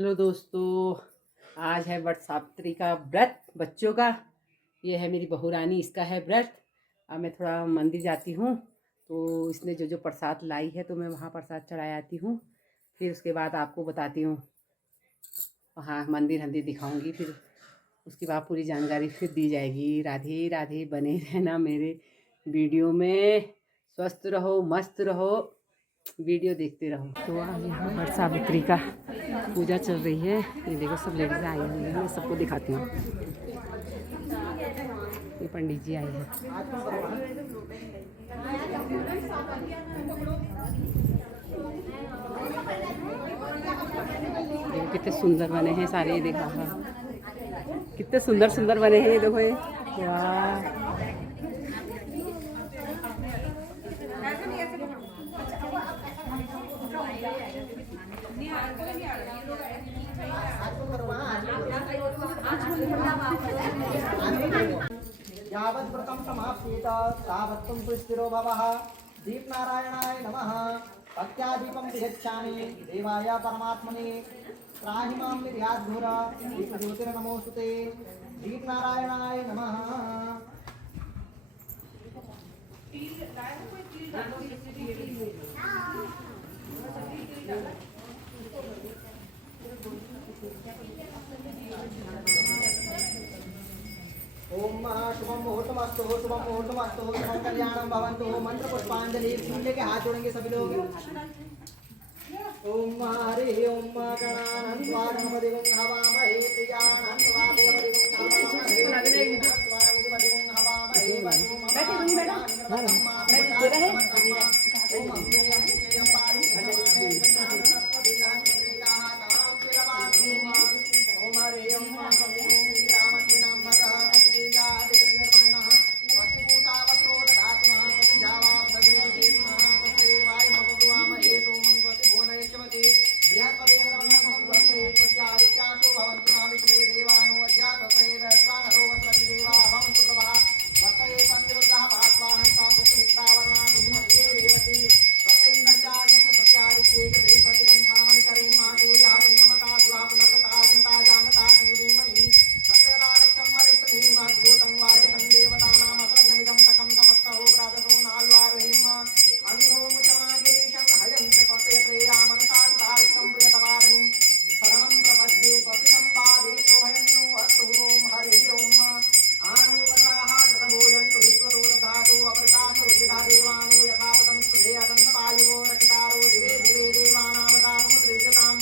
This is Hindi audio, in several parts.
हेलो दोस्तों, आज है वट सावित्री का व्रत बच्चों का। ये है मेरी बहू रानी, इसका है व्रत। अब मैं थोड़ा मंदिर जाती हूँ तो इसने जो जो प्रसाद लाई है तो मैं वहाँ प्रसाद चढ़ाई आती हूँ। फिर उसके बाद आपको बताती हूँ, वहाँ मंदिर हंदिर दिखाऊंगी। फिर उसके बाद पूरी जानकारी फिर दी जाएगी। राधे राधे, बने रहना मेरे वीडियो में। स्वस्थ रहो, मस्त रहो, वीडियो देखते रहो। तो आज यहाँ वट सावित्री का पूजा चल रही है। ये देखो सब लेडीज आई हुई हैं, मैं सबको दिखाती हूँ। ये पंडित जी आए हैं। देखो कितने सुंदर बने हैं सारे, ये देखो। हाँ, कितने सुंदर सुंदर बने हैं ये देखो। ये वाह, यावत् व्रतं समाप्येत तावत् त्वं पुष्टिरो भवः। दीपनारायणाय नमः। भक्त्या दीपं प्रयच्छामि देवाय परमात्मने। त्राहि मां निर्याद्घोर दीपज्योतिर्नमोऽस्तुते। दीपनारायणाय नमः। ओम शुभम मुहूर्तमस्तु, शुभम मुहूर्तमस्तु, शुभम कल्याणम भवन्तु। मंत्र पुष्पांजलि फूल लेके हाथ जोड़ेंगे सभी लोग। ओम हरि ओम गणानां त्वा गणपति गुं हवामहे प्रियाणां त्वा प्रियपति गुं हवामहे त्वा निधिपति गुं हवामहे ओम अम्बे अम्बिके अम्बारि धनवाने सरस्वती नामत्रिकाः कामकिलवासिनी। ओम हरि ओम गीतामन्दिनां भगः पतिजादितनिर्मणः पतिभूषावस्रो दधातुनः पतिजावाप्तवीर्येतुनः तत्रैवायुमपब्रुवामहे सोमं त्वतिभुवनयश्वति बृहस्पतिर्ब्रह्मणं त्वत्रैश्वर्यादित्याशो भवन्तु नः विश्वे देवानो अध्यात्मैव स्वानरो वस्त्रविदेवा भवन्तु प्रभः वस्तये पतिरुद्रः पात्वाहं सास्वस्मित्रावर्णा बुद्धिमत्ये रेवति स्वस्तेन्द्रश्चार्यं सत्यादित्ये गृहे प्रतिबन्धामनुचरेम मातुर्यः पुण्यमता विवाह पुनर्गता गुणता जानता संयुगेमहि सत्यदारक्षं वरिष्ठमेव अद्भुतं वायसं देवतानाम् असर्गमिदं सकं समस्तहो प्रातसो नाल्वारुहिम अंहोमुचमागिरीशं हयं च स्वस्य प्रेया मनसा तारक्षं प्रियतपारणिं शरणं प्रपद्ये स्वपितम्बादेशो भयन्नो अस्तु। ओं हरिः ओम् आनुवत्राः कृतभोजन्तु विश्वतो दधातु अपरदासु रुद्धिधा देवानो यथापदं सुधे असन्नपायुवो रक्षितारो दिवे दिवे देवानावतारमुद्रियताम्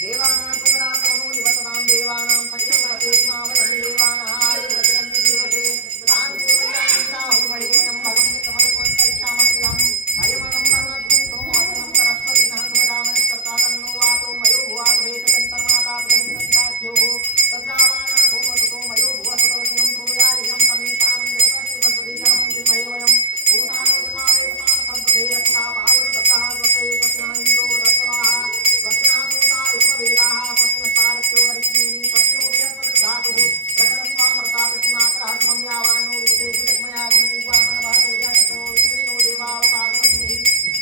देवानां कुमराक्रमो निवसतां देवानां सख्यं प्रतीत्मा वयं देवानाः आयुर्वचरन्तु जीवते तान् पूर्वयामिताहुं महेमयं भगं मित्रमनुस्मन्तरिक्षामस्मिहं हरिमनं पर्वद्गुं सोमवसनं सरस्वतीनः सुभगामयश्चर्ता तन्नो वातो मयो भुवात्वेकजन्तर्माता प्रजनितस्ताद्योः तद्रावाणा सोमसुतो मयो भुवसुतवसनं प्रोयायं तमेषां देवस्तिवसुतिजनं किमहेमयं पूषाणो जपावेतां सद्वधे रक्षापायुर्दत्तः स्वस्ते स्वस्तिनः इन्द्रो दत्तवाः स्वस्तिनः पूषा विश्ववेदाः स्वस्तिनः सारथ्यो हरिष्मेनि स्वस्तिनो बृहस्पतिर्धातुः प्रकटस्वामर्ता प्रतिमातरः शुभं यावानो विदतेषु जग्मया गुणदिव्वामनवः सूर्याचक्रो विश्वेनो देवावतागमस्मिः।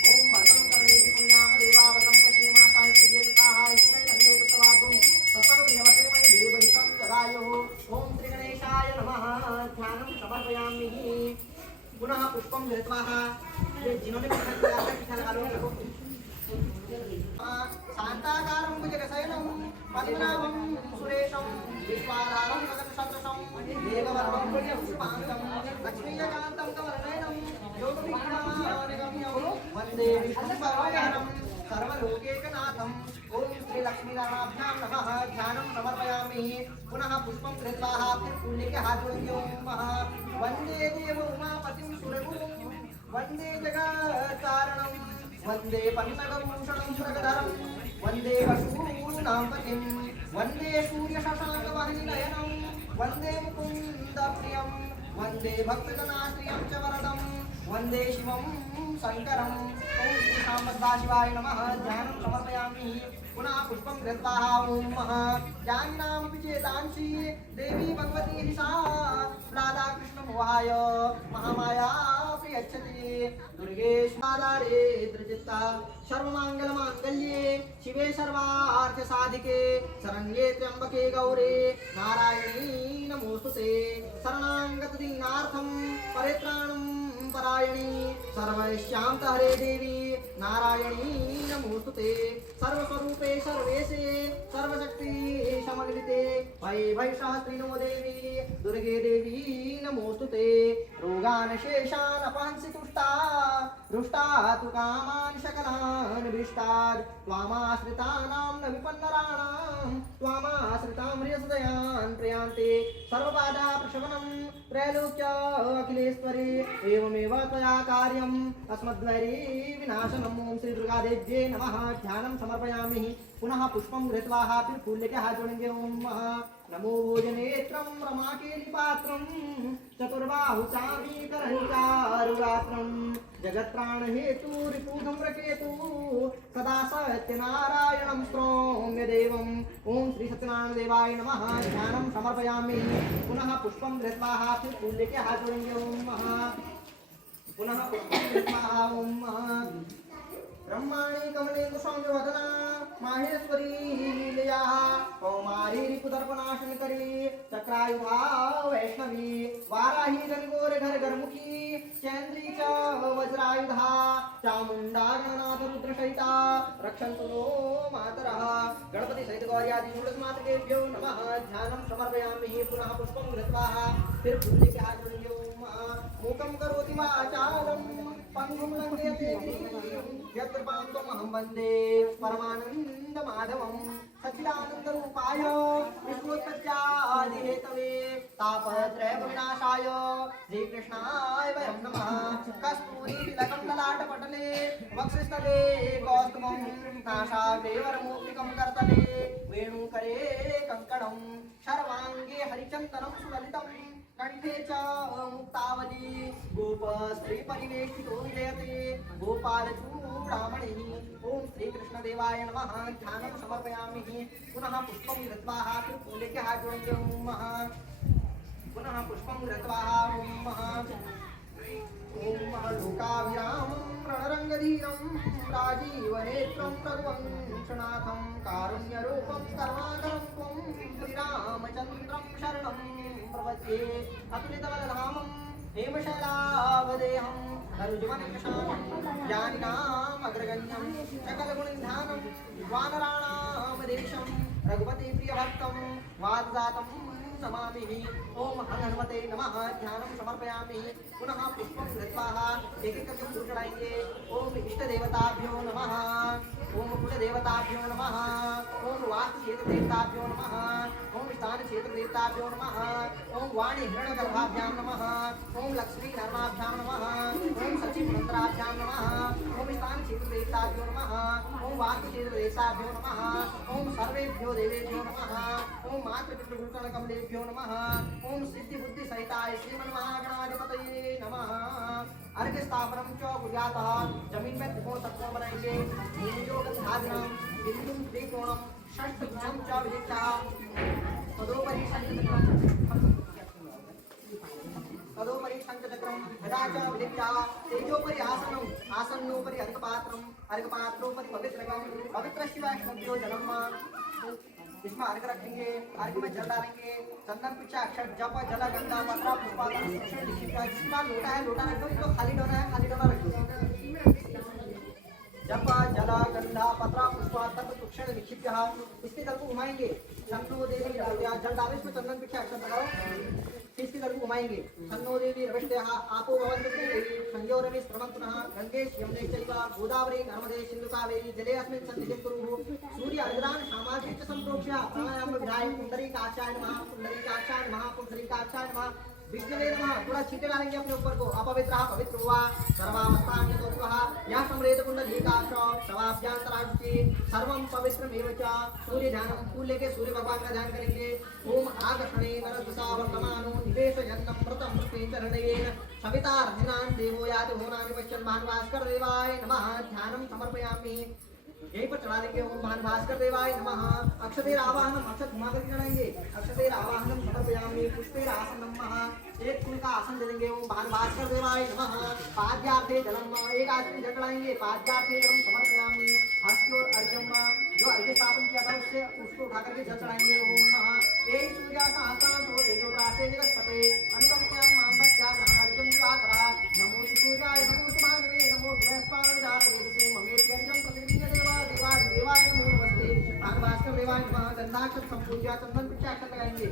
ॐ भद्रं कर्णेषु पुण्याम देवावतं पश्येमासाः सूर्यदुताः ईश्वरैरङ्गे कृतवागुं सत्तनुप्रियवते मयि देवहितं जगायुः। ॐ श्रीगणेशाय नमः। ध्यानं समर्पयामि। पुनः पुष्पं धृत्वा जिन्होंने पसंद किया था कि लगा लो शांताकारं भुजगशयनं पद्मनाभं सुरेशं विश्वाधारं गगनसदृशं मेघवर्णं पुण्यपुष्पाङ्गं लक्ष्मीकान्तं कमलनयनं योगविज्ञानगम्यं वन्दे विष्णुं भगवानं सर्वलोकैकनाथं। ॐ श्रीलक्ष्मीनाराभ्यां नमः। ध्यानं समर्पयामि। पुनः पुष्पं धृत्वा पुण्यके हाथ जोड़ेंगे। ओम वन्दे देव उमापतिं सुरगुरुं वन्दे जगत्कारणं वन्दे पन्नगभूषणं सुरगधरं वन्दे वसूनां पतिं वन्दे सूर्यशशाङ्कवाहिनीनयनं वन्दे मुकुन्दप्रियं वन्दे भक्तजनाश्रियं च वरदं वन्दे शिवं शङ्करं। ॐ श्री साम्बशिवाय नमः। ध्यानं समर्पयामि। पुनः पुष्पं धृत्वा ओम जामिनां विजेतांसि देवी भगवती सा राधाकृष्णमोहाय महामाया प्रियच्छति दुर्गेश मादारे त्रिचित्ता सर्वमंगलमांगल्ये शिवे सर्वार्थ साधिके शरण्ये त्र्यंबके गौरे नारायणी नमोस्तुते शरणागत दीनार्थं परित्राणं परायणी सर्वैश्यां हरे देवी नारायणी नमोस्तुते सर्वस्वरूपे सर्वेशे सर्वशक्ति समन्विते भय सहस्री नमो देवी दुर्गे देवी नमोस्तुते रोगान् शेषान् अपहंसि तुष्टा रुष्टा तु कामान् सकलान् विष्टात् त्वामाश्रितानां न विपन्नराणां त्वामाश्रितां हृदयान् प्रयान्ते सर्वबाधा प्रशमनं त्रैलोक्य अखिलेश्वरी एवमेव त्वया कार्यम् अस्मद्वैरी विनाशनम् ओम श्री दुर्गा देव्यै नमः ध्यानं समर्पयामि पुनः पुष्पं धृत्वा फिर फूल लेके हाथ जोड़ेंगे ओम नमो भोजनेत्रं रमाकेलिपात्रं चतुर्बाहु चामीकरणिकारुगात्रं जगत्त्राण हेतु रिपुधम्रकेतु सदा सत्यनारायणं स्तोम्य देवम् ओम श्री सत्यनारायण देवाय नमः ध्यानं समर्पयामि पुनः पुष्पं धृत्वा फिर फूल लेके हाथ जोड़ेंगे ओम पुनः पुष्पं धृत्वा ओम ब्रह्माणि कमलेन्दु सौम्यवदना माहेश्वरी लीलया कौमारी रिपुदर्पनाशनकरी चक्रायुधा वैष्णवी वाराही घनघोर घर घरमुखी चैन्द्री च वज्रायुधा चामुण्डा गणनाथ रुद्रसहिता रक्षन्तु नो मातरः गणपति सहित गौर्यादि षोडशमातृकेभ्यो नमः ध्यानं समर्पयामि पुनः पुष्पं धृत्वा फिर फूले के हाथ जोड़ेंगे ओम मूकं करोति वाचालं पंगुं लङ्घयते यत्कृपां त्वमहं वन्दे परमानन्द माधवं सच्चिदानन्द रूपाय विष्णुत्पत्त्यादिहेतवे तापत्रय विनाशाय श्रीकृष्णाय वयं नमः कस्तूरी तिलकं ललाटपटले वक्षस्थले कौस्तुभं नासाग्रे वरमौक्तिकं करतले वेणुकरे कङ्कणं सर्वाङ्गे हरिचन्दनं सुललितं कंठे च मुक्तावली गोपस्त्री परिवेष्टितो विजयते गोपालचूडामणिः ओम श्री कृष्ण देवाय नमः ध्यानं समर्पयामि पुनः पुष्पं धृत्वा फिर फूले के हाथ जोड़ेंगे ओम पुनः पुष्पं धृत्वा ओम लोकाभिरामं रणरङ्गधीरं राजीवनेत्रं रघुवंशनाथं कारुण्यरूपं करुणाकरं त्वं श्रीरामचन्द्रं शरणं प्रपद्ये अतुलितबलधामं हेमशैलावदेहं तरुजुवनकृशानं ज्ञानिनाम् अग्रगण्यं सकलगुणनिधानं वानराणां देशं रघुपति प्रियभक्तं वाग्दातं नमामि ओम हनुमते नमः ध्यानं समर्पयामि पुनः पुष्पं धृत्वा एक एक करके फूल चढ़ाएंगे ओम इष्ट देवताभ्यो नमः ओम कुल देवताभ्यो नमः ओम वास्तु क्षेत्र देवताभ्यो नमः ओम स्थान क्षेत्र देवताभ्यो नमः ओम वाणी हिरण्यगर्भाभ्यां नमः ओम लक्ष्मी नर्माभ्यां नमः ओम सचिव मंत्राभ्यां नमः ओम स्थान क्षेत्र देवताभ्यो नमः ओम वास्तु क्षेत्र देवताभ्यो नमः ओम सर्वेभ्यो देवेभ्यो नमः ओम मातृपितृगुरुकर्ण कमलेभ्यो नमः ओम सिद्धि बुद्धि सहिताय श्रीमन्महागणाधिपतये नमः अर्घ्य स्थापनम च कुर्यातः जमीन में त्रिकोण तत्व बनाएंगे योग बिंदु त्रिकोणम षष्ठभुजं च विदित्य तदोपरि शंखचक्रम गदा च विदित्य तेजोपरि आसनम आसनोपरि अर्घपात्रम अर्घपात्रोपरि पवित्रकम पवित्रस्य वैष्णव्यो जलम इसमें अर्घ रखेंगे अर्घ में जल डालेंगे चंदन पिछा अक्षर जप जल गंगा पत्रा पुष्पादन जिसका लोटा है लोटा रख दो इसको खाली डोना है खाली डोना रख दो जप जल गंगा पत्रा पुष्पा तत्व तुक्षण निक्षिप्य इसके दल को घुमाएंगे शंभु देवी जल डालो इसमें चंदन पिछा अक्षर लगाओ इसके दल को घुमाएंगे शन्नो देवी रविष्टयः आपो भवन्तु संयोरवि स्रवन्तुनः गंगे यमुने चैव गोदावरी नर्मदे सिन्धु कावेरी जले अस्मिन् सन्निधिं कुरुः सूर्य अर्घ्यान् सामाग्री च सम्प्रोक्ष्य प्राणायाम विधाय पुंडरीकाक्षाय नमः पुंडरीकाक्षाय नमः पुंडरीकाक्षाय नमः विष्णुवे नमः थोड़ा छींटे डालेंगे अपने ऊपर को अपवित्रः पवित्र हुआ सर्वावस्थान यतोत्वः यः समरेत पुंडरीकाक्ष शवाभ्यन्तराज्ये सर्वं पवित्रमेव च सूर्य ध्यानं फूल लेके सूर्य भगवान का ध्यान करेंगे ओम आगषणे नरदशा वर्तमानो निवेशयन्नं मृतं मृतेन्द्रहृदयेन सवितार्थिनां देवो याति भुवनानि पश्यन् भानुभास्कर देवाय नमः ध्यानं समर्पयामि यहीं पर चढ़ा देंगे। ओम भान भास्कर देवाय नमः। अक्षतेर आवाहनम, अक्षत घुमा करके चढ़ाएंगे। अक्षतेर आवाहनम समर्पयामि। पुष्पेर आसनम नमः। एक फूल का आसन दे देंगे। ओम भान भास्कर देवाय नमः। पाद्यार्थे जलम, एक आदमी जल चढ़ाएंगे। पाद्यार्थे जलम समर्पयामि। हस्त और अर्घ्यम, जो अर्घ्य स्थापन किया था उससे उसको उठा करके जल चढ़ाएंगे। ओम नमः एहि सूर्या सहस्रांशो तेजोरासे जगत्पते अनुकंप्यां मां भक्त्या ग्रहार्घ्यं दिवाकरा। नमो सूर्याय नमो भानवे नमो वेदसे ममेत्यर्घ्यं प्रतिदिन देवाय नमो नमस्ते। भानुभास्कर देवाय नमः। गंधाक्षत संपूज्य चंदन पिचाक्षत लगाएंगे।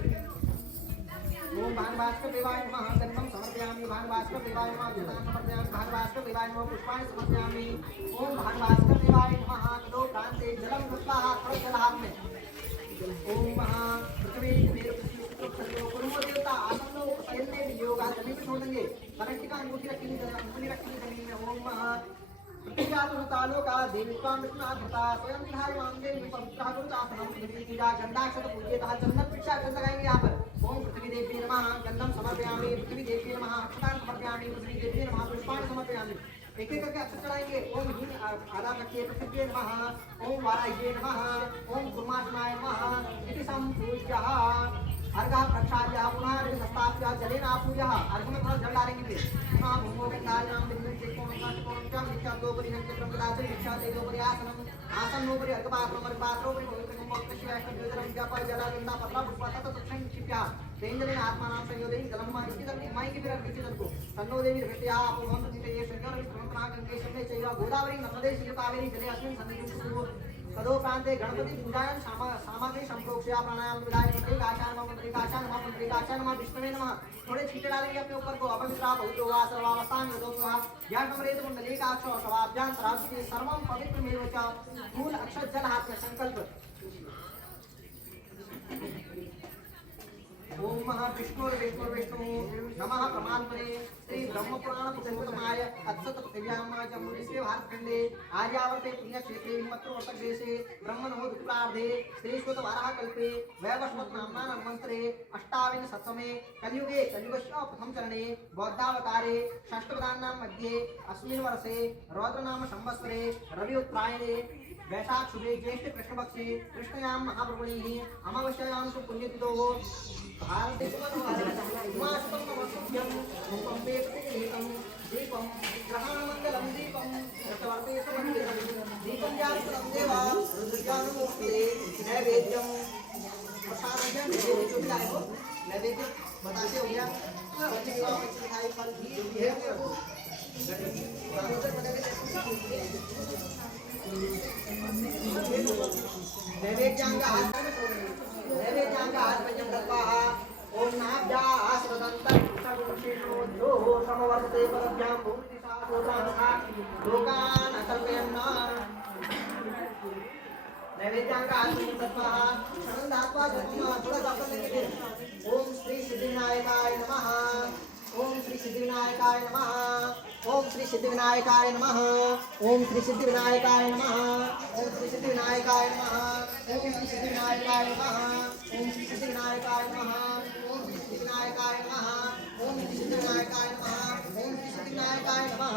ओम भानुभास्कर देवाय नमः। गंधम समर्पयामि। भानुभास्कर देवाय नमः। पुष्पाणि समर्पयामि। भानुभास्कर देवाय नमः। पुष्पाणि समर्पयामि। ओम भानुभास्कर देवाय नमः। तदो प्रान्ते जलम कृत्वा थोड़ा जल हाथ में। ओम महा पृथ्वी मेरु कुरुमो देवता आसनो उपसयन्ते वियोगा, जमीन में छोड़ देंगे। कनष्टिका अंगूठी रखेंगे जमीन में। ओम महा पृथ्व्यातुतालो का देवीत्वा मृतना धृता स्वयं विहाय मांगे पवित्रः गुरुतासनं पृथ्वी पूजा गंधाक्षत पूज्यतः चंदन पिचाक्षत लगाएंगे यहाँ पर। ओम पृथ्वी देवी नमः। गंधम समर्पयामि। पृथ्वी देवी नमः। अक्षतान् समर्पयामि। पृथ्वी देवी नमः। पुष्पाणि समर्पयामि। एक एक करके अक्षर चढ़ाएंगे। ओम हीन आधा रखिए। पृथ्वी नमः। ओम वाराह्ये नमः। ओम कुर्मात्माय नमः। इति संपूज्यः अर्घः प्रक्षाल्यः पुनः अर्घ संस्थाप्य जलेन पूजः। अर्घ में थोड़ा जल डालेंगे। फिर हाँ भूमो गंगायां बिंदु चेकोणं काटकोणं मिथ्या दोपरि नक्षत्रं प्रदाचं मिथ्या तेजोपरि आसनम् आसनोपरि अर्घपात्रम् अर्घपात्रोपरि पवित्रं मोक्षशिवाष्टभ्योदरं जप जल गंगा पत्र पुष्प तत् तत्सं क्षिप्यः तेंजलेन आत्मानां संयोजयन् जलम् इति जल मायके फिर अर्घ जल को तन्नो देवी भृत्या अपोहं चितये शंकर विक्रमणा गंगे शम्ये चैव गोदावरी नर्मदे शिव कावेरी जले अस्मिन् सन्निधिं तदो प्रांते गणपति पूजायन सामग्री संप्रोक्ष्या प्राणायाम विधाय मंत्रिकाचान नमः विष्णुवे नमः। थोड़े छींटे डालेंगे अपने ऊपर को। अपवित्रा पवित्रो वा सर्वावस्थान यदोत्वः यागमरेत कुंडलीकाक्षो शवाब्जान सरावति सर्वं पवित्रमेव च। फूल अक्षत जल हाथ में संकल्प। ओम विष्णु नमः प्रमाणपरे श्री ब्रह्म पुराण पुरुषोत्तमाय अक्षत पृथिव्यां जम्बूद्वीपे भारतखंडे आर्यावर्ते पुण्यक्षेत्रे हिमवत्वर्षदेशे ब्रह्मणोत्प्रार्धे श्रीश्वतवाराह कल्पे वैवस्वत नाम्ना मन्त्रे अष्टाविंशतमे कलियुगे कलियुगस्य प्रथम चरणे बौद्धावतारे षष्ठपदानां मध्ये अस्मिन् वर्षे रौद्रनाम संवत्सरे रवि उत्तरायणे वैशाख शुभे ज्येष्ठ कृष्णपक्षे कृष्णयां महाप्रभुणिः अमावास्यायां सु पुण्यतिथोः भारते दीपं ग्रहाणमंगलम दीपं चतुर्थे समन्वितं दीपं जातम् देवा रुद्रज्ञानमूर्ते नैवेद्यं प्रसादं नैवेद्य बताते हो गया। मिठाई फल घी है नैवेद्यांग हाथ में दत्वाः ओम नाभ्यास्वदन्तं सगुणशीलोद्यो समवर्तते परभ्यां भूमिदिशा सोतानसा लोकान् अकल्पयन्। नैवेद्यांग हाथ में दत्वाः शरणदात्वा धर्मः थोड़ा जाकर लेंगे। ओम श्री सिद्धिविनायकाय नमः। ओम श्री सिद्धिविनायकाय नमः। ओम श्री सिद्धिविनायकाय नमः। ओम श्री सिद्धिविनायकाय नमः। ओम श्री सिद्धिविनायकाय नमः। ओम श्री सिद्धिविनायकाय नमः। ओम श्री सिद्धिविनायकाय नमः। ओम श्री सिद्धिविनायकाय नमः। ओम श्री सिद्धिविनायकाय नमः। ओम श्री सिद्धिविनायकाय नमः।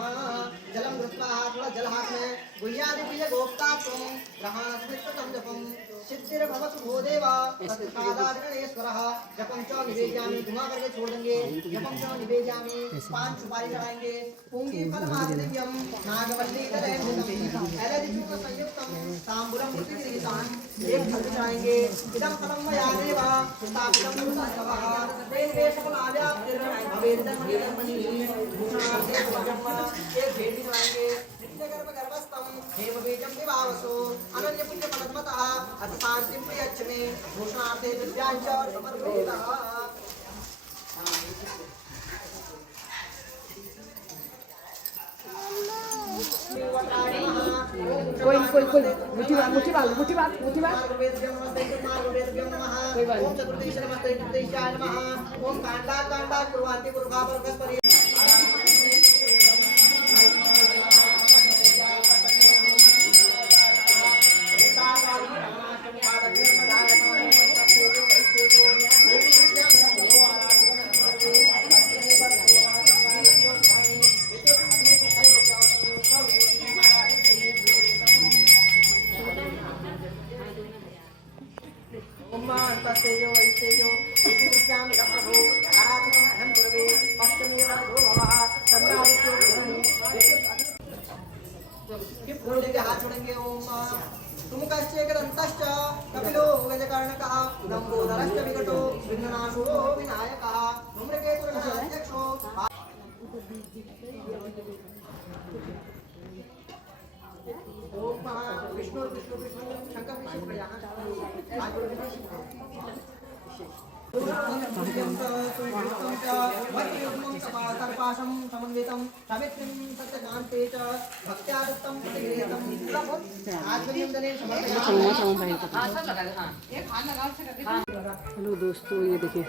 जलम धृत्वा थोड़ा जल हाथ में गुह्यादिप्रिय गोप्ता त्वं ग्रहास्मृतं जपं सिद्धिर्भवतु भो देवा तत्कादादिगणेश्वरः। जपं च निवेद्यामि धुआं करके छोड़ देंगे। जपं च निवेद्यामि पान सुपारी चढ़ाएंगे। पुंगी फलमादिव्यं नागवल्लीकलयन्वितं एलदिचूर्ण संयुक्तं ताम्बूलं प्रतिगृहीतान् एक फल चढ़ाएंगे। इदं फलं मया देवा स्थापितं भूतस्तवः तेन वेशकुलाव्याप्तिर्भवेदं भूषणार्थे एक भेंट चढ़ाएंगे। गर्भस्थं हेमबीजं विवावसो अनन्य पुण्य फलमतः अथ शांतिं प्रयच्छ मे भूषणार्थे दिव्यांच समर्पयेतः। कोई मुट्ठी बात कोई बात ओम चतुर्दश नमस्ते चतुर्दशाय नमः। ओम कांडा कुर्वन्ति कुरुखापरस्परि तस्तेजो वैस्तेजो इति दृश्यामि प्रभो आराधिकम् अहं पूर्वे पश्चिमेव दो भवः चन्द्रादित्यो गृहणि बोलेंगे हाथ जोड़ेंगे ओम तुम कश्चेकदन्तश्च कपिलो गजकर्णकः लम्बोदरश्च विकटो विघ्ननाशो विनायकः धूम्रकेतुर्गणाध्यक्षो ओम विष्णु विष्णु विष्णु शंकर विष्णु प्रयाः सर्पाशं समन्वितं समित्रिं सत्यकान्ते च भक्त्या दत्तं प्रतिगृहीतं आत्मनियम दने हेलो दोस्तों, ये देखिए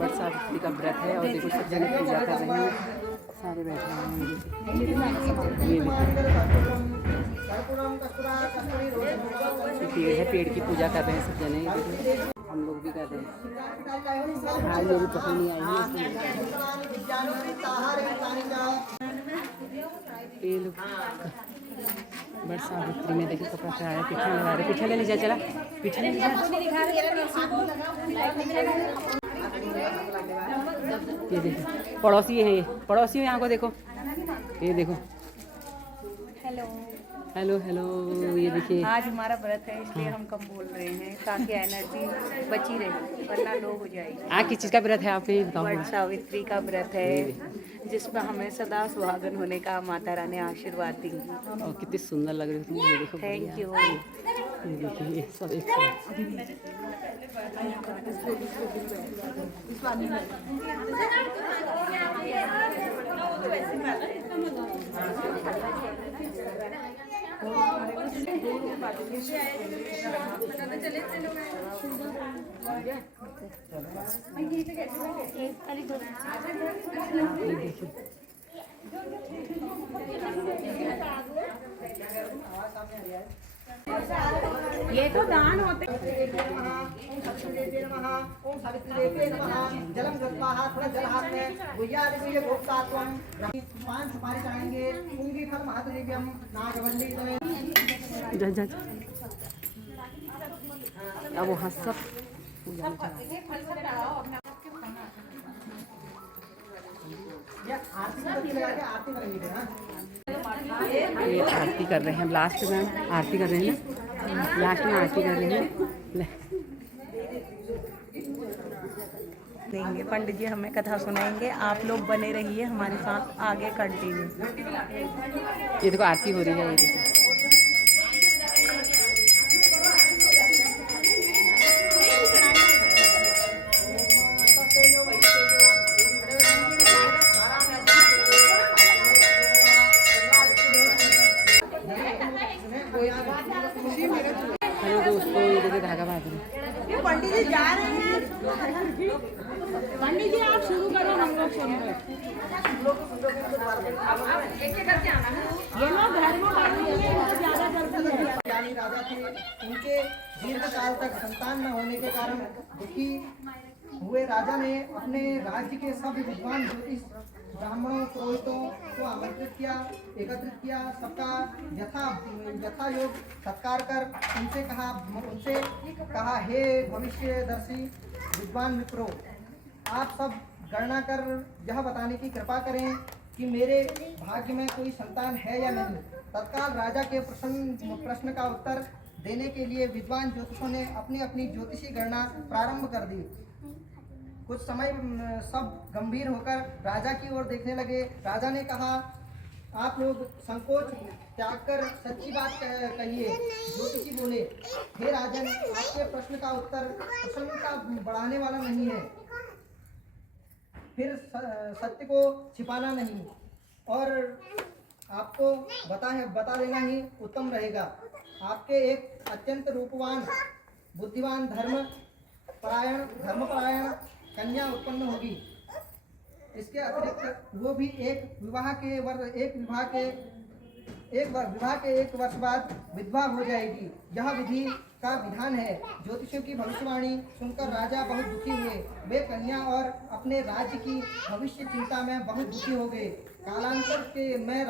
वट सावित्री का व्रत है और देखो सब जगह पूजा कर रहे हैं, सारे बैठे हैं। ये पेड़ है, पेड़ की पूजा कर रहे हैं सब जने, हम लोग भी कर रहे हैं। आज मेरी बहन नहीं आई है, ये लोग वट सावित्री में देखिए कपड़ा चढ़ा रहे, पीछे लगा रहे, पीछे ले लीजिए, चला पीछे ले लीजिए। ये देखो पड़ोसी है, ये पड़ोसी है, यहाँ को देखो, ये देखो। हेलो हेलो हेलो, ये देखिए आज हमारा व्रत है इसलिए हम कम बोल रहे हैं ताकि एनर्जी बची रहे, वरना लो हो जाएगी। आज किस चीज़ का व्रत है आप ये बताओ। वट सावित्री का व्रत है जिसमें हमें सदा सुहागन होने का माता रानी आशीर्वाद देंगी। और कितनी सुंदर लग रही हो तुम, ये देखो। Thank you. ये देखिए ये सब एक साथ। ये तो दान होते ओम सावित्री देवी नमः जलम गत्वाः थोड़ा जल हाथ में गुह्यादिगुह्य भोक्तात्वं पान सुपारी चढ़ाएंगे पुंगी फल महादेव्यम नागवल्ली तमे जा जा जा। अब वहाँ सब पूजा में चढ़ा। ये आरती में लगा के आरती करेंगे ना। ये आरती कर रहे हैं, लास्ट में आरती कर रहे हैं ना, लास्ट में आरती कर रहे हैं। देंगे पंडित जी हमें कथा सुनाएंगे, आप लोग बने रहिए हमारे साथ आगे कंटिन्यू। ये देखो आरती हो रही है, ये देखो। हेलो दोस्तों, ये देखिए धागा बांध रहे हैं। पंडित जी जा रहे हैं। पंडित जी आप शुरू करो, हम लोग सुन रहे। ये लोग घर में ज्यादा जल्दी है। ज्ञानी राजा थे, उनके दीर्घ काल तक संतान न होने के कारण दुखी हुए राजा ने अपने राज्य के सब विद्वान ज्योतिष ब्राह्मणों पुरोहितों को आमंत्रित किया, एकत्रित किया, सबका यथा योग सत्कार कर उनसे कहा हे भविष्यदर्शी विद्वान मित्रों, आप सब गणना कर यह बताने की कृपा करें कि मेरे भाग्य में कोई संतान है या नहीं। तत्काल राजा के प्रश्न का उत्तर देने के लिए विद्वान ज्योतिषों ने अपनी अपनी ज्योतिषी गणना प्रारंभ कर दी। कुछ समय सब गंभीर होकर राजा की ओर देखने लगे। राजा ने कहा, आप लोग संकोच त्याग कर सच्ची बात कहिए। ज्योतिषी बोले, हे राजन, आपके प्रश्न का उत्तर प्रसन्नता बढ़ाने वाला नहीं है, फिर सत्य को छिपाना नहीं और आपको बता देना ही उत्तम रहेगा। आपके एक अत्यंत रूपवान बुद्धिमान धर्मपरायण कन्या उत्पन्न होगी। इसके अतिरिक्त वो भी विवाह के एक वर्ष बाद विधवा हो जाएगी। यह विधि का विधान है। ज्योतिषियों की भविष्यवाणी सुनकर राजा बहुत दुखी हुए। वे कन्या और अपने राज्य की भविष्य चिंता में बहुत दुखी हो गए। कालांतर में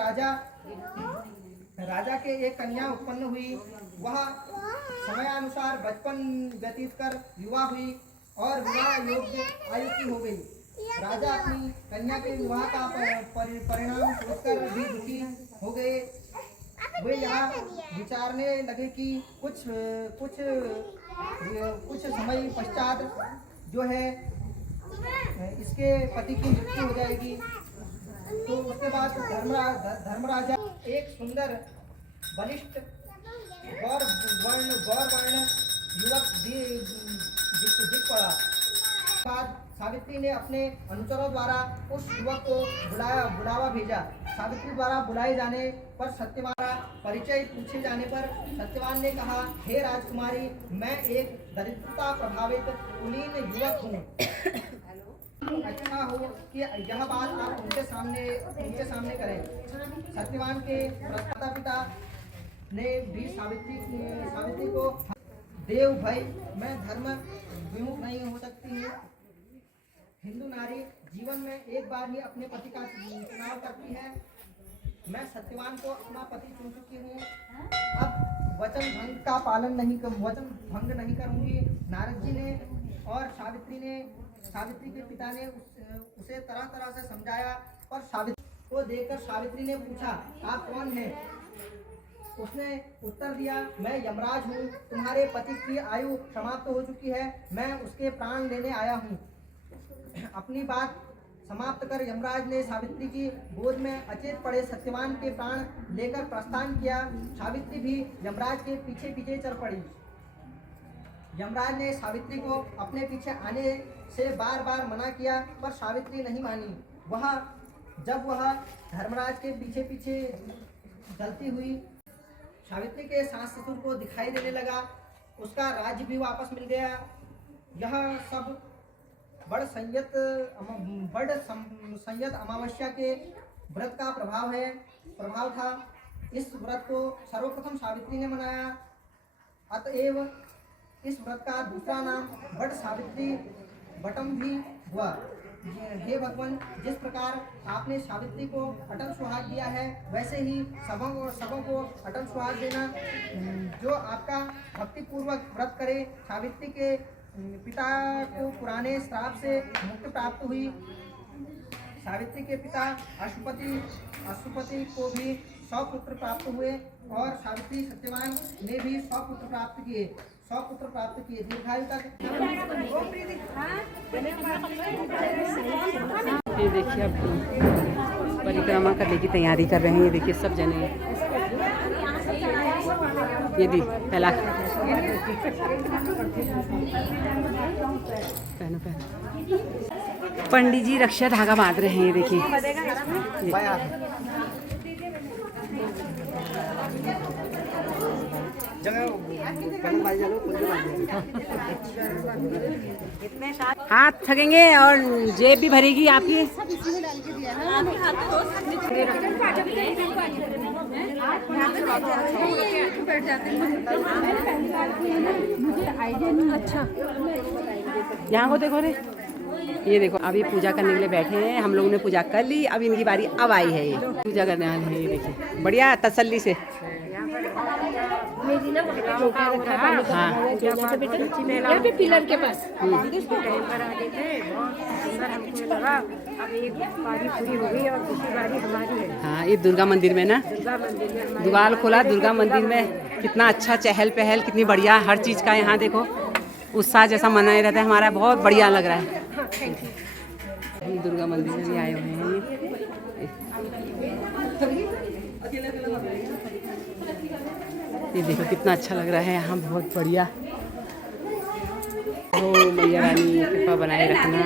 राजा के एक कन्या उत्पन्न हुई। वह समयानुसार बचपन व्यतीत कर युवा हुई और विवाह योग्य आयु की हो गई। राजा अपनी कन्या के विवाह का परिणाम सोचकर भी दुखी हो गए। वे यह विचारने लगे कि कुछ समय पश्चात जो है इसके पति की मृत्यु हो जाएगी। तो उसके बाद धर्मराजा एक सुंदर बलिष्ठ गौर वर्ण युवक दिख पड़ा। बाद सावित्री ने अपने अनुचरों द्वारा उस युवक को बुलावा भेजा। सावित्री द्वारा बुलाए जाने पर सत्यवान का परिचय पूछे जाने पर सत्यवान ने कहा, हे राजकुमारी, मैं एक दरिद्रता प्रभावित कुलीन युवक हूँ। अच्छा हो कि यह बात आप उनके सामने करें। सत्यवान के माता पिता ने भी सावित्री को, देव भाई, मैं धर्म विमुख नहीं हो सकती हूँ। हिंदू नारी जीवन में एक बार ही अपने पति का चुनाव करती है। मैं सत्यवान को अपना पति चुन चुकी हूँ। अब वचन भंग नहीं करूँगी। नारद जी ने और सावित्री के पिता ने उसे तरह तरह से समझाया, और सावित्री को देखकर सावित्री ने पूछा, आप कौन हैं? उसने उत्तर दिया, मैं यमराज हूँ। तुम्हारे पति की आयु समाप्त हो चुकी है, मैं उसके प्राण लेने आया हूँ। अपनी बात समाप्त कर यमराज ने सावित्री की गोद में अचेत पड़े सत्यवान के प्राण लेकर प्रस्थान किया। सावित्री भी यमराज के पीछे पीछे चल पड़ी। यमराज ने सावित्री को अपने पीछे आने से बार बार मना किया, पर सावित्री नहीं मानी। जब वह धर्मराज के पीछे पीछे चलती हुई सावित्री के सास ससुर को दिखाई देने लगा, उसका राज्य भी वापस मिल गया। यह सब बड़ संयत अमावस्या के व्रत का प्रभाव था। इस व्रत को सर्वप्रथम सावित्री ने मनाया, अतएव इस व्रत का दूसरा नाम वट सावित्री वटम भी हुआ। हे भगवान, जिस प्रकार आपने सावित्री को अटल सुहाग दिया है, वैसे ही सबों को अटल सुहाग देना। जो आपका भक्तिपूर्वक व्रत करे। सावित्री के पिता को पुराने श्राप से मुक्ति प्राप्त हुई। सावित्री के पिता अशुपति को भी 100 पुत्र प्राप्त हुए, और सावित्री सत्यवान ने भी 100 पुत्र प्राप्त किए। दीर्घायु तक। ये देखिए, अब परिक्रमा करने की तैयारी कर रहे हैं। ये देखिए सब जने, ये दी पहला पहनो। पंडित जी रक्षा धागा बांध रहे हैं। ये देखिए, हाथ थकेंगे और जेब भी भरेगी आपकी। अच्छा, यहाँ को देखो रे। ये देखो, अभी पूजा करने के लिए बैठे हैं। हम लोगों ने पूजा कर ली, अब इनकी बारी अब आई है। ये पूजा करने वाले हैं। ये देखिए, बढ़िया तसल्ली से। हाँ, पिलर के पास हाँ, ये दुर्गा मंदिर में ना, द्वार खोला दुर्गा मंदिर में। कितना अच्छा चहल पहल, कितनी बढ़िया हर चीज़ का यहाँ देखो उत्साह जैसा मनाए रहता है हमारा। बहुत बढ़िया लग रहा है। हम दुर्गा मंदिर में भी आए हुए हैं। ये देखो कितना अच्छा लग रहा है यहाँ, बहुत बढ़िया। ओ मैया रानी कृपा बनाए रखना।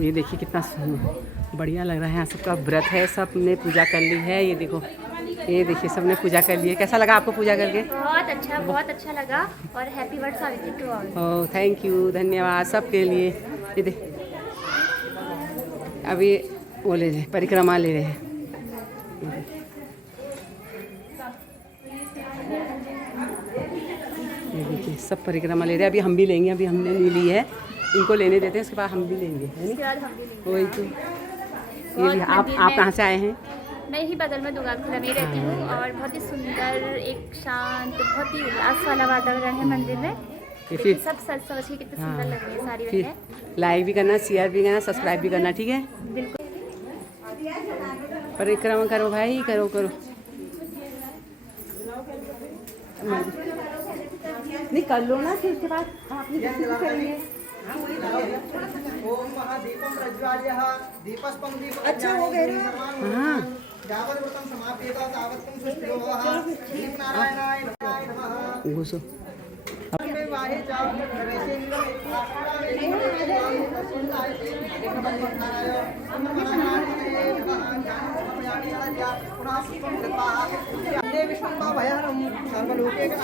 ये देखिए कितना बढ़िया लग रहा है। यहाँ सबका व्रत है, सब ने पूजा कर ली है। ये देखो, ये देखिए सबने पूजा कर ली है। कैसा लगा आपको पूजा करके? बहुत अच्छा लगा। और happy Vat Savitri to all. Oh, thank you, धन्यवाद सबके लिए। ये देख, अभी वो ले रहे, परिक्रमा ले रहे हैं। ये देखिए सब परिक्रमा ले रहे हैं। अभी हम भी लेंगे, अभी हमने नहीं ली है, इनको लेने देते हैं, उसके बाद हम भी लेंगे, है ना? वही तो ये भी आप कहाँ से आए हैं? मैं ही बगल में दुर्गापुरा में रहती हूँ और बहुत ही सुंदर, एक शांत, बहुत ही उल्लास वाला वातावरण है मंदिर में। देखिए सब सज सवज के कितने सुंदर लग रही है सारी फिर बहनें। लाइक भी करना, शेयर भी करना, सब्सक्राइब भी करना, ठीक है? बिल्कुल। परिक्रमा करो भाई, करो करो। नहीं कर लो ना, फिर उसके बाद हम अपनी दर्शन भी करेंगे। ओम महादीपम प्रज्वाल्यः दीपस्पम दीप अच्छा हो गए रे। हाँ यावत् व्रतं समाप्येत तावत् त्वं सुष्ठुः दीपनारायणाय नमः। घुसो। वाहे जाओ प्रवेशेन्द्रम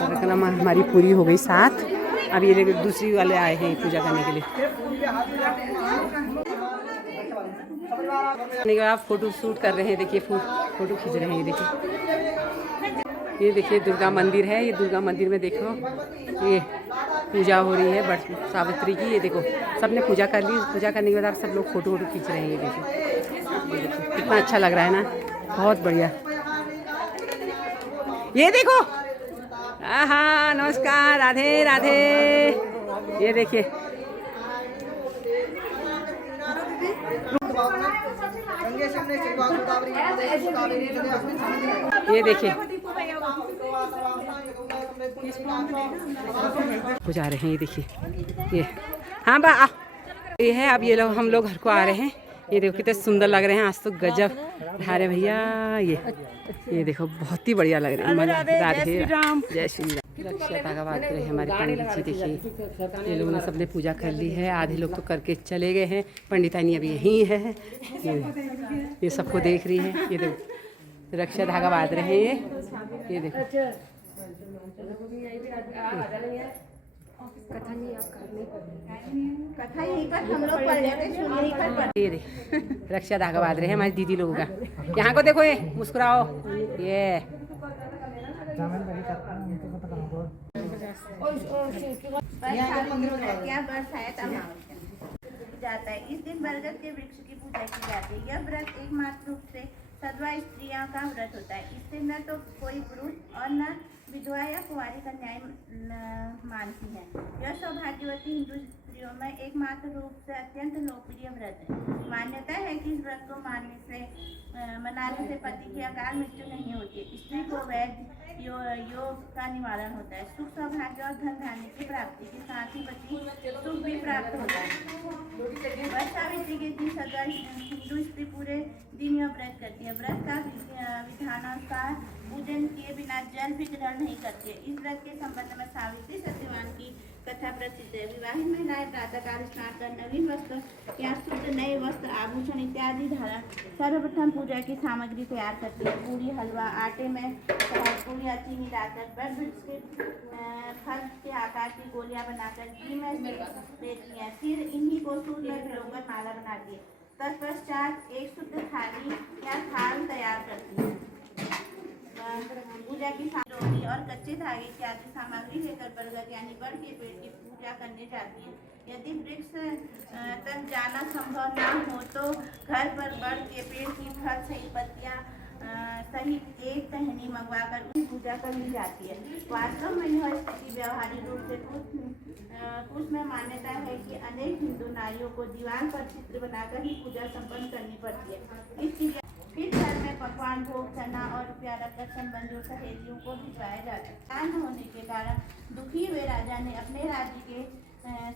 परिक्रमा हमारी पूरी हो गई 7। अब ये देखिए दूसरी वाले आए हैं पूजा करने के लिए। आप फोटो शूट कर रहे हैं, देखिए फोटो खींच रहे हैं। ये देखिए दुर्गा मंदिर है। ये दुर्गा मंदिर में देखो ये पूजा हो रही है बट सावित्री की। ये देखो सबने पूजा कर ली। पूजा करने के बाद सब लोग फोटो खींच रहे हैं। ये देखिए कितना अच्छा लग रहा है ना, बहुत बढ़िया। ये देखो, हाँ नमस्कार, राधे राधे। ये देखिए ये देखिए पूजा रहे हैं। ये देखिए ये, हाँ बा ये है। अब ये लोग, हम लोग घर को आ रहे हैं। ये देखो कितने सुंदर लग रहे हैं। आज तो गजब ढारे भैया। ये देखो बहुत ही बढ़िया लग रहे हैं। राधे राम, जय श्री राम। रक्षा धागा बांध रहे हैं हमारे पंडित जी। देखिए ये लोगों ने सबने पूजा कर ली है। आधे लोग तो करके चले गए हैं। पंडितानी अभी यहीं है। ये सबको देख रही है। ये देखो रक्षा धागा बांध रहे हैं। ये देखो ये रक्षा धागा बांध रहे हैं हमारी दीदी लोगों का। यहाँ को देखो, ये मुस्कुराओ। ये जाता है। इस दिन बरगद के वृक्ष की पूजा की जाती है। यह व्रत एकमात्र रूप से सधवा स्त्रियों का व्रत होता है। इससे न तो कोई पुरुष और न विधवा या कुंवारी कन्याएं मानती है। यह सौभाग्यवती हिंदू स्त्रियों में एकमात्र रूप से अत्यंत लोकप्रिय व्रत है। मान्यता है कि इस व्रत को मनाने से पति की अकाल मृत्यु नहीं होती। स्त्री को वैध योग का निवारण होता है। सुख सौभाग्य और धन धान्य की प्राप्ति के साथ ही पति सुख भी प्राप्त होता है। सावित्री के दिन सदा हिंदू स्त्री पूरे दिन यह व्रत करती है। व्रत का विधानानुसार पूजन किए बिना जल भी ग्रहण नहीं करती है। इस व्रत के संबंध में सावित्री सत्यवान की कथा प्रसिद्ध है। विवाहित महिलाएं प्रातःकाल स्नान कर नवीन वस्त्र या शुद्ध नए वस्त्र, आभूषण इत्यादि धारण सर्वप्रथम पूजा की सामग्री तैयार करती है। पूरी, हलवा, आटे में पूरी या चीनी डालकर बड़ वृक्ष के फल के आकार की गोलियां बनाकर घी में देती है। फिर इन्हीं को सूर्य में भिगोकर माला बनाती है। तत्पश्चात एक शुद्ध थाली या थाल तैयार करती है। पूजा की सामग्री और कच्चे धागे इत्यादि सामग्री लेकर बरगद यानी बड़ के पेड़ की पूजा करने जाती है। यदि वृक्ष तक जाना संभव न हो तो घर पर बड़ के पेड़ की फल सहित पत्तियां सहित एक टहनी मंगवाकर उनकी पूजा कर ली जाती है। वास्तव में यह स्थिति व्यवहारिक रूप से कुछ में मान्यता है कि अनेक हिंदू नारियों को दीवार पर चित्र बनाकर ही पूजा संपन्न करनी पड़ती है। इसकी फिर घर में पकवान, भोग, चना और रुपया रखकर संबंधियों सहेलियों को भिजवाया जाता है। दान होने के कारण दुखी हुए राजा ने अपने राज्य के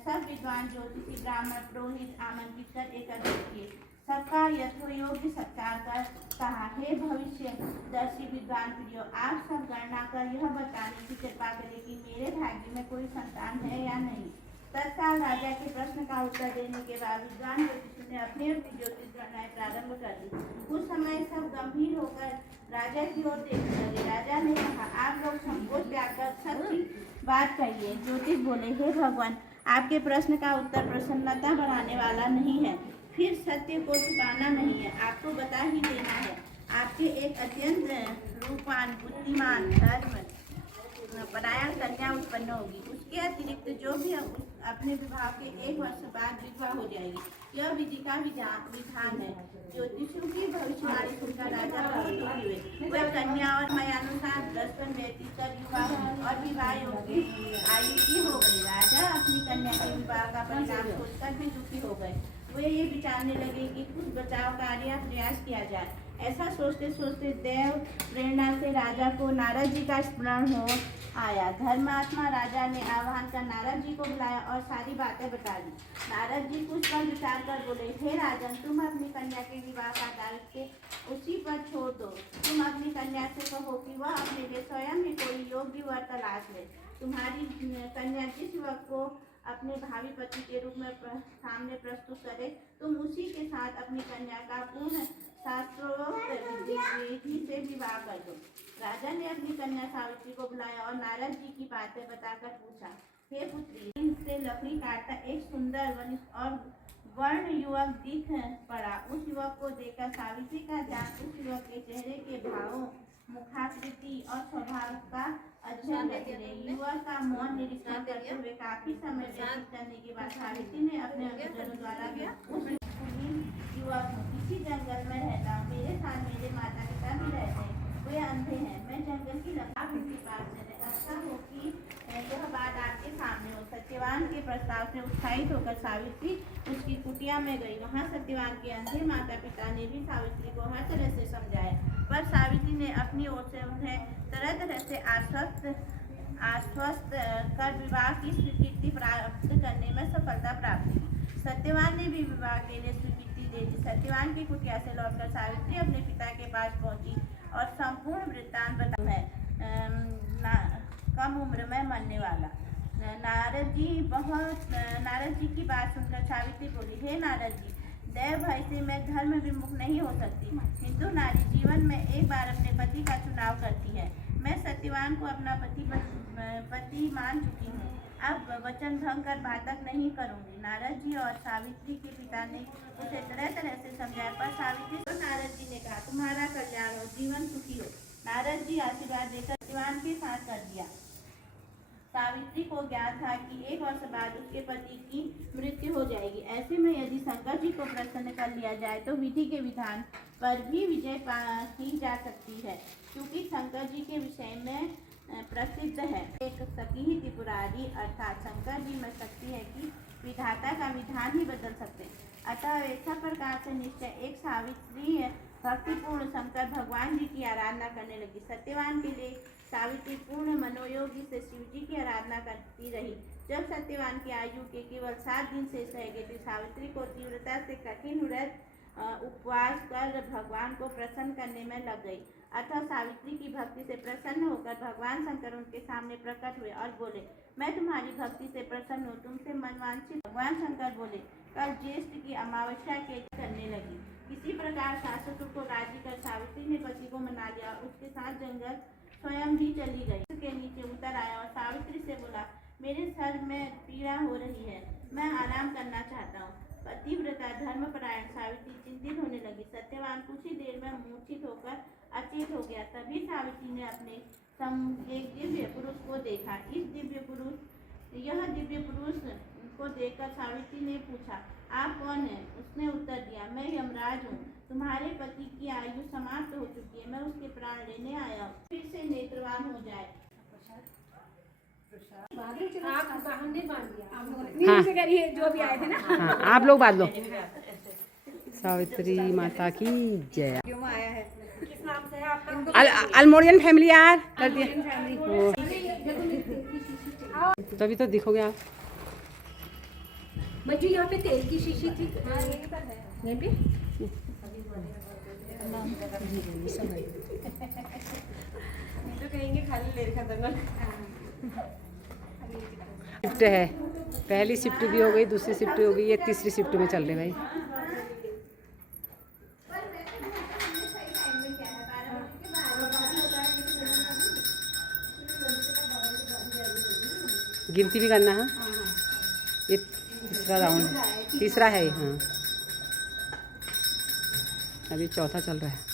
सब विद्वान, ज्योतिषी, ब्राह्मण, पुरोहित आमंत्रित कर एकत्रित किए। सबका यथोयोग्य सत्कार कर कहा, हे भविष्य दर्शी विद्वान प्रियो, आप सब गणना कर यह बताने की कृपा करें कि मेरे भाग्य में कोई संतान है या नहीं। तत्काल राजा के प्रश्न का उत्तर देने के बाद विद्वान ज्योतिषी ने अपनी ज्योतिष गणनाएं प्रारंभ कर दी। उस समय सब गंभीर होकर राजा की ओर देखने लगे। राजा ने कहा, आप लोग संकोच त्याग कर सच्ची बात कहिए। ज्योतिष बोले, हे भगवान, आपके प्रश्न का उत्तर प्रसन्नता बढ़ाने वाला नहीं है, फिर सत्य को छुपाना नहीं है, आपको बता ही देना है। आपके एक अत्यंत रूपवान, बुद्धिमान, परायण कन्या उत्पन्न होगी। उसके अतिरिक्त जो भी अपने विवाह के 1 वर्ष बाद विधवा हो जाएगी। यह विधि का विधान है। ज्योतिषियों की भविष्यवाणी सुनकर राजा बहुत दुखी हुए। वह कन्या और मयानुसार 10 वन व्यतीत कर युवा हुई और विवाह योग्य आयु की हो गई। राजा अपनी कन्या के विवाह का परिणाम सोचकर भी दुखी हो गए। वे ये विचारने लगे कि कुछ बचाव कार्य या प्रयास किया जाए। ऐसा सोचते सोचते देव प्रेरणा से राजा को नारद जी का स्मरण हो आया। धर्मात्मा राजा ने आह्वान कर नारद जी को बुलाया और सारी बातें बता दी। नारद जी कुछ पर विचार कर बोले, हे राजन, तुम अपनी कन्या के विवाह का दायित्व उसी पर छोड़ दो। तुम अपनी कन्या से कहो कि वह अपने लिए स्वयं ही कोई योग्य वर तलाश ले। तुम्हारी कन्या जिस युवक को अपने भावी पति के रूप में सामने प्रस्तुत करे, तुम उसी के साथ अपनी कन्या का पूर्ण शास्त्रोक्त विधि से विवाह कर दो। राजा ने अपनी कन्या सावित्री को बुलाया और नारद जी की बातें बताकर पूछा, हे पुत्री, से लकड़ी काटता एक सुंदर और वर्ण युवक दिख पड़ा। उस युवक को देखकर सावित्री का ध्यान उस युवक के चेहरे के भावों, मुखाकृति और स्वभाव का अध्ययन करने। युवक का मौन निरीक्षण करते हुए काफी समय व्यतीत करने के बाद सावित्री ने अपने अनुचरों द्वारा उस युवक किसी जंगल में रहता हूँ, मेरे साथ मेरे माता पिता भी रहते हैं, वे अंधे हैं, मैं जंगल की रक्षा उनके पास चले। अच्छा हो कि यह बात आपके सामने हो। सत्यवान के प्रस्ताव से उत्साहित होकर सावित्री उसकी कुटिया में गई। वहाँ सत्यवान के अंधे माता पिता ने भी सावित्री को हर तरह से समझाया, पर सावित्री ने अपनी ओर से उन्हें तरह तरह से आश्वस्त कर विवाह की स्वीकृति प्राप्त करने में सफलता प्राप्त की। सत्यवान ने भी विवाह के लिए स्वीकृति दे दी। सत्यवान की कुटिया से लौटकर सावित्री अपने पिता के पास पहुंची और संपूर्ण वृत्तांत बताया है। कम उम्र में मरने वाला नारद जी की बात सुनकर सावित्री बोली, हे नारद जी, देव भय से मैं धर्म विमुख नहीं हो सकती। हिंदू नारी जीवन में एक बार अपने पति का चुनाव करती है। मैं सत्यवान को अपना पति मान चुकी हूँ। अब वचन भंग कर बातक नहीं करूँगी। नारद जी और सावित्री के पिता ने उसे तरह तरह से समझाया, पर सावित्री को नारद जी ने कहा, तुम्हारा कल्याण हो, जीवन सुखी हो। नारद जी आशीर्वाद देकर सत्यवान के साथ कर दिया। सावित्री को ज्ञात था कि 1 वर्ष बाद उसके पति की मृत्यु हो जाएगी। ऐसे में यदि शंकर जी को प्रसन्न कर लिया जाए तो विधि के विधान पर भी विजय की जा सकती है, क्योंकि शंकर जी के विषय में प्रसिद्ध है। एक सखी ही त्रिपुरारी अर्थात शंकर जी में शक्ति है कि विधाता का विधान ही बदल सकते। अतः ऐसा प्रकार से निश्चय एक सावित्री भक्तिपूर्ण शंकर भगवान जी की आराधना करने लगी। सत्यवान के लिए सावित्री पूर्ण मनोयोगी से शिव जी की आराधना करती रही। जब सत्यवान की आयु के केवल 7 दिन शेष रह गए थे, सावित्री को तीव्रता से कठिन व्रत उपवास कर भगवान को प्रसन्न करने में लग गई। अतः सावित्री की भक्ति से प्रसन्न होकर भगवान शंकर उनके सामने प्रकट हुए और बोले, मैं तुम्हारी भक्ति से प्रसन्न हूँ, तुमसे मनवांछित। भगवान शंकर बोले, कल ज्येष्ठ की अमावस्या के करने लगी। किसी प्रकार शासकों को राजी कर सावित्री ने पति को मना लिया। उसके साथ जंगल स्वयं भी चली गई। के नीचे उतर आया और सावित्री से बोला, मेरे सर में पीड़ा हो रही है, मैं आराम करना चाहता हूँ। पतिव्रता धर्मपरायण सावित्री चिंतित होने लगी। सत्यवान कुछ ही देर में मूर्छित होकर अचेत हो गया। तभी सावित्री ने अपने एक दिव्य पुरुष को देखा। यह दिव्य पुरुष को देखकर सावित्री ने पूछा, आप कौन हैं? उसने उत्तर दिया, मैं यमराज हूँ। तुम्हारे पति की आयु समाप्त हो चुकी है, मैं उसके प्राण लेने आया हूँ। फिर से नेत्रवान हो जाए। हाँ, जो भी आए थे ना, हाँ, आप लोग बात लो। सावित्री माता की जय। क्यों आया है? किस नाम से है आपका? अल्मोरियन फैमिली यार कर दिया। तभी तो दिखोगे आप। मज्जू यहाँ पे तेल की शीशी थी नहीं भी तो कहेंगे खाली ले रखा था ना। शिफ्ट है, पहली शिफ्ट भी हो गई, दूसरी शिफ्ट हो गई, ये तीसरी शिफ्ट में चल रहे भाई। गिनती भी करना है। ये तीसरा राउंड, तीसरा है। हाँ, अभी चौथा चल रहा है।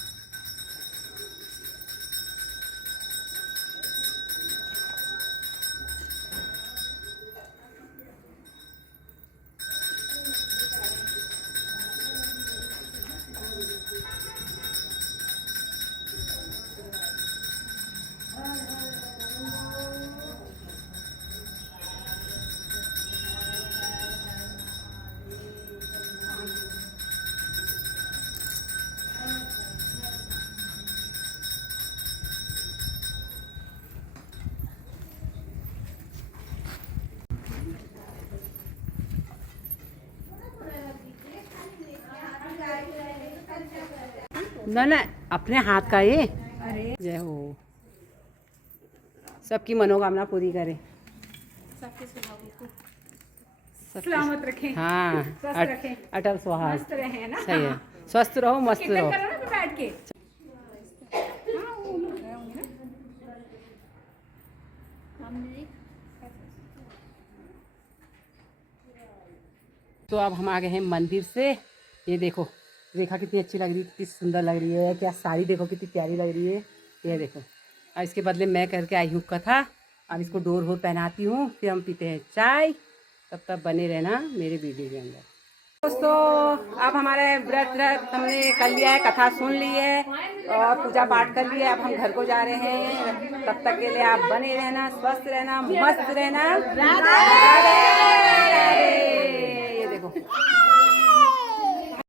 ना ना अपने हाथ का ये। जय हो, सबकी मनोकामना पूरी करे, सलामत रखें, हाँ स्वस्थ रखें, अटल सुहाग, मस्त रहे ना। सही है, स्वस्थ रहो मस्त कीर्तन रहो। करो ना बैठ के। तो अब हम आ गए हैं मंदिर से। ये देखो रेखा कितनी अच्छी लग रही है, कितनी सुंदर लग रही है, क्या साड़ी देखो कितनी प्यारी लग रही है। ये देखो, अब इसके बदले मैं करके आई हूँ कथा। अब इसको डोर वोर पहनाती हूँ, फिर हम पीते हैं चाय। तब तक बने रहना मेरे वीडियो के अंदर। दोस्तों अब हमारे व्रत हमने कर लिया है, कथा सुन ली है और पूजा पाठ कर लिया है। अब हम घर को जा रहे हैं। तब तक के लिए आप बने रहना, स्वस्थ रहना, मस्त रहना। राधे